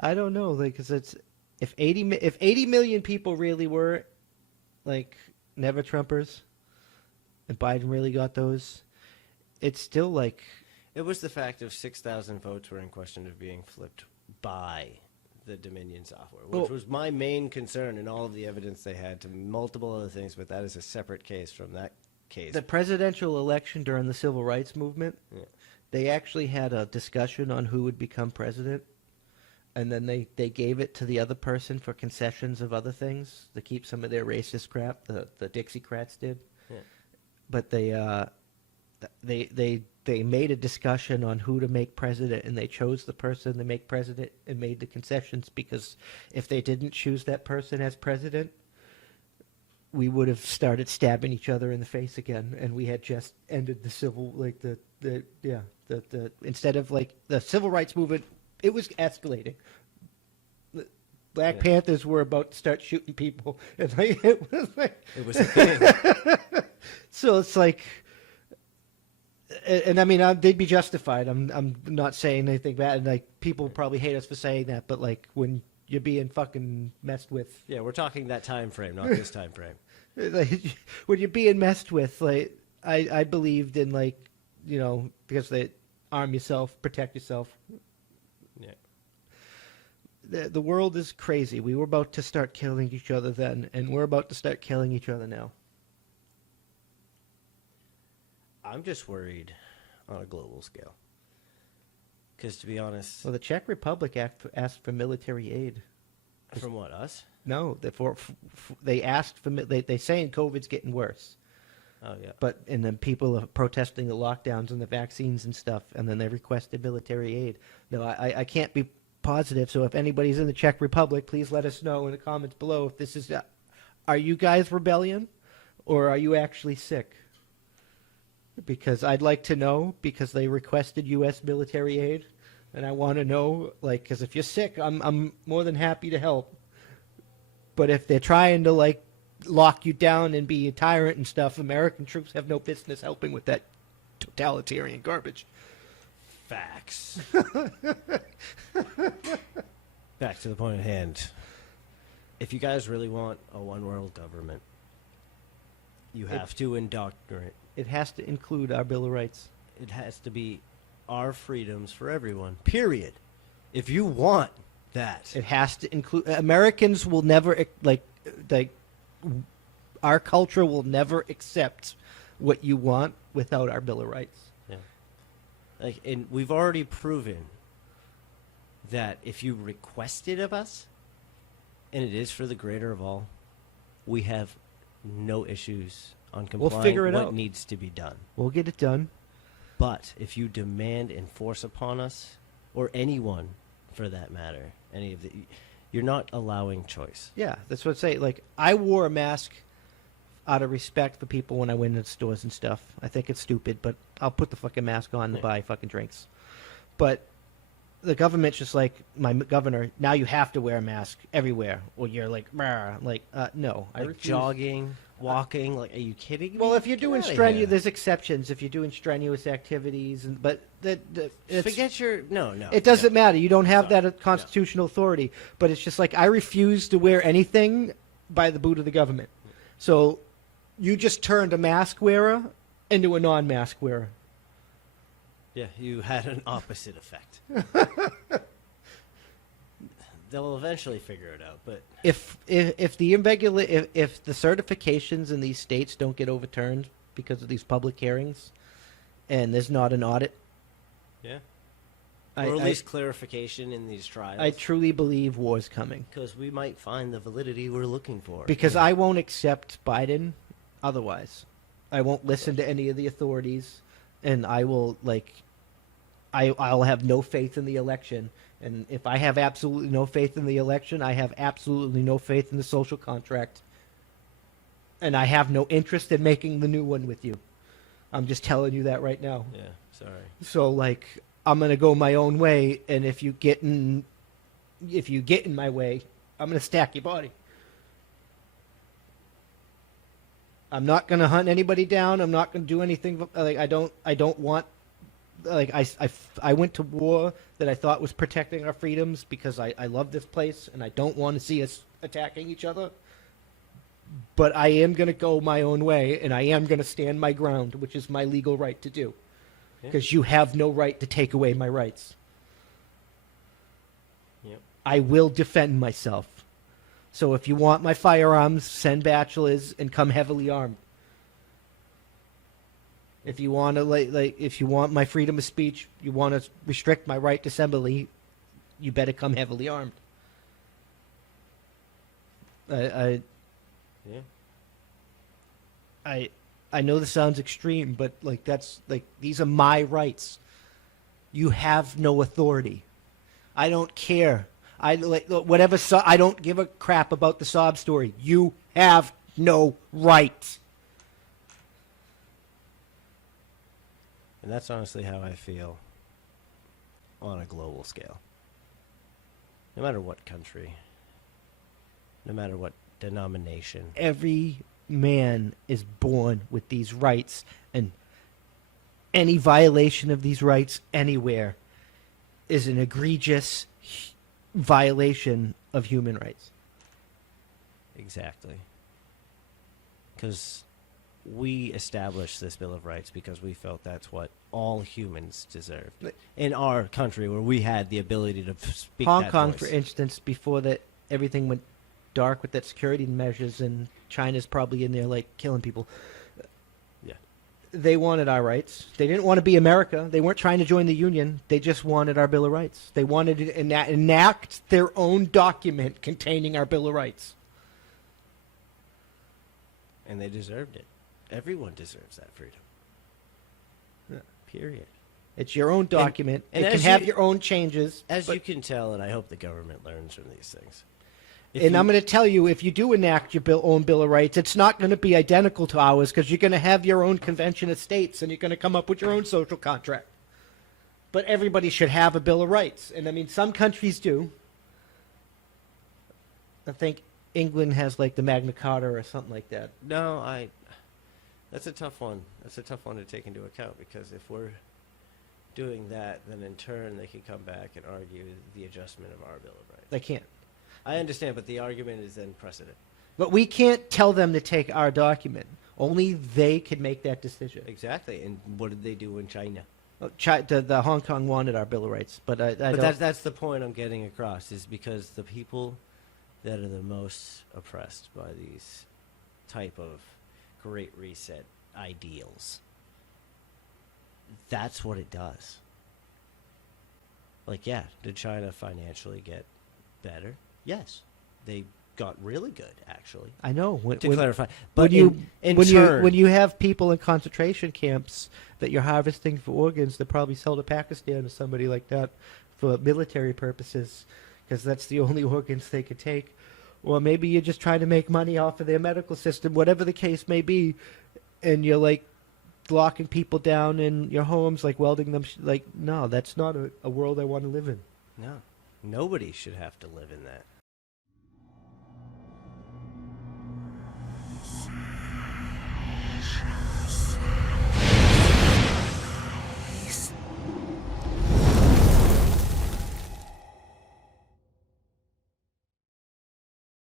I don't know, like, 'cause it's if 80 million people really were like never Trumpers, and Biden really got those, it's still like It was the fact of 6,000 votes were in question of being flipped by the Dominion software, which was my main concern in all of the evidence they had to multiple other things, but that is a separate case from that case. the presidential election during the civil rights movement. Yeah. They actually had a discussion on who would become president, and then they gave it to the other person for concessions of other things to keep some of their racist crap. The Dixiecrats did, Yeah. but they made a discussion on who to make president, and they chose the person to make president and made the concessions, because if they didn't choose that person as president, we would have started stabbing each other in the face again, and we had just ended the civil, like the instead of like the civil rights movement, it was escalating. The Black Panthers were about to start shooting people, and like, it was a thing. So it's like, and I mean, they'd be justified. I'm not saying anything bad, and like people probably hate us for saying that, but like when you're being fucking messed with. Yeah, we're talking that time frame, not this time frame. Like, when you're being messed with, like I believed in, like, you know, because they arm yourself, protect yourself. Yeah. The world is crazy. We were about to start killing each other then, and we're about to start killing each other now. I'm just worried on a global scale. Because to be honest, Well, the Czech Republic asked for military aid. from what, us? No, they asked for they saying COVID's getting worse. Oh, yeah. But and then people are protesting the lockdowns and the vaccines and stuff, and then they requested military aid. No, I can't be positive. So if anybody's in the Czech Republic, please let us know in the comments below if this is. Are you guys rebellion, or are you actually sick? Because I'd like to know, because they requested U.S. military aid, and I want to know, like, because if you're sick, I'm more than happy to help. But if they're trying to, like, lock you down and be a tyrant and stuff, American troops have no business helping with that totalitarian garbage. Facts. Back to the point at hand. If you guys really want a one-world government, you have to indoctrinate. It has to include our Bill of Rights. It has to be our freedoms for everyone, period. If you want that. It has to include. Americans will never, like, our culture will never accept what you want without our Bill of Rights. Yeah. Like, and we've already proven that if you request it of us, and it is for the greater of all, we have no issues on complying We'll figure it what out. needs to be done. We'll get it done. But if you demand and force upon us, or anyone for that matter, you're not allowing choice. Yeah, that's what I say. Like, I wore a mask out of respect for people when I went into stores and stuff. I think it's stupid, but I'll put the fucking mask on to buy fucking drinks. But the government's just like, my governor, now you have to wear a mask everywhere. Or you're like, "Brr." Like, no. I Like refuse. jogging, walking, like, are you kidding me? Well, if you're doing Get outta strenuous, here. there's exceptions. If you're doing strenuous activities, but Forget your, no. it doesn't no. matter. You don't have No, that constitutional authority. But it's just like, I refuse to wear anything by the boot of the government. So you just turned a mask wearer into a non-mask wearer. Yeah, you had an opposite effect. They'll eventually figure it out, but If the if the certifications in these states don't get overturned because of these public hearings, and there's not an audit, yeah, I- or at I- least clarification in these trials. I truly believe war's coming. Because we might find the validity we're looking for. Because I won't accept Biden otherwise. I won't listen to any of the authorities, and I will, like, I'll have no faith in the election. And if I have absolutely no faith in the election, I have absolutely no faith in the social contract. And I have no interest in making the new one with you. I'm just telling you that right now. Yeah, sorry. So, like, I'm gonna go my own way, and if you get in my way, I'm gonna stack your body. I'm not gonna hunt anybody down. I'm not gonna do anything. Like, I don't want like I went to war that I thought was protecting our freedoms because I love this place and I don't want to see us attacking each other. But I am going to go my own way and I am going to stand my ground, which is my legal right to do. Yeah. Because you have no right to take away my rights. Yep. I will defend myself. So if you want my firearms, send bachelors and come heavily armed. If you want to if you want my freedom of speech, you want to restrict my right to assembly, you better come heavily armed. Yeah. I know this sounds extreme, but like that's like these are my rights. You have no authority. I don't care. I like whatever. I don't give a crap about the sob story. You have no right. And that's honestly how I feel on a global scale. No matter what country, no matter what denomination. Every man is born with these rights, and any violation of these rights anywhere is an egregious violation of human rights. Exactly. Because we established this Bill of Rights because we felt that's what all humans deserved. In our country, where we had the ability to speak Hong that Kong, voice. for instance, before that everything went dark with that security measures, and China's probably in there like killing people. Yeah. They wanted our rights. They didn't want to be America. They weren't trying to join the Union. They just wanted our Bill of Rights. They wanted to enact their own document containing our Bill of Rights. And they deserved it. Everyone deserves that freedom. Yeah. Period. It's your own document. and it can as have you- your own changes. As but- you can tell, and I hope the government learns from these things. And I'm going to tell you, if you do enact your own Bill of Rights, it's not going to be identical to ours because you're going to have your own convention of states and you're going to come up with your own social contract. But everybody should have a Bill of Rights. And I mean, some countries do. I think England has like the Magna Carta or something like that. No, that's a tough one. That's a tough one to take into account because if we're doing that, then in turn they could come back and argue the adjustment of our Bill of Rights. They can't. I understand, but the argument is then precedent. But we can't tell them to take our document. Only they can make that decision. Exactly. And what did they do in China? The Hong Kong wanted our Bill of Rights, but I But don't. that's the point I'm getting across, is because the people that are the most oppressed by these type of Great Reset ideals, that's what it does. Like, yeah, did China financially get better? Yes. They got really good, actually. I know. To clarify. When But you in when turn, you when you have people in concentration camps that you're harvesting for organs, they probably sell to Pakistan or somebody like that for military purposes, because that's the only organs they could take. Or maybe you're just trying to make money off of their medical system, whatever the case may be, and you're like locking people down in your homes, like welding them. No, that's not a world I want to live in. no, nobody should have to live in that.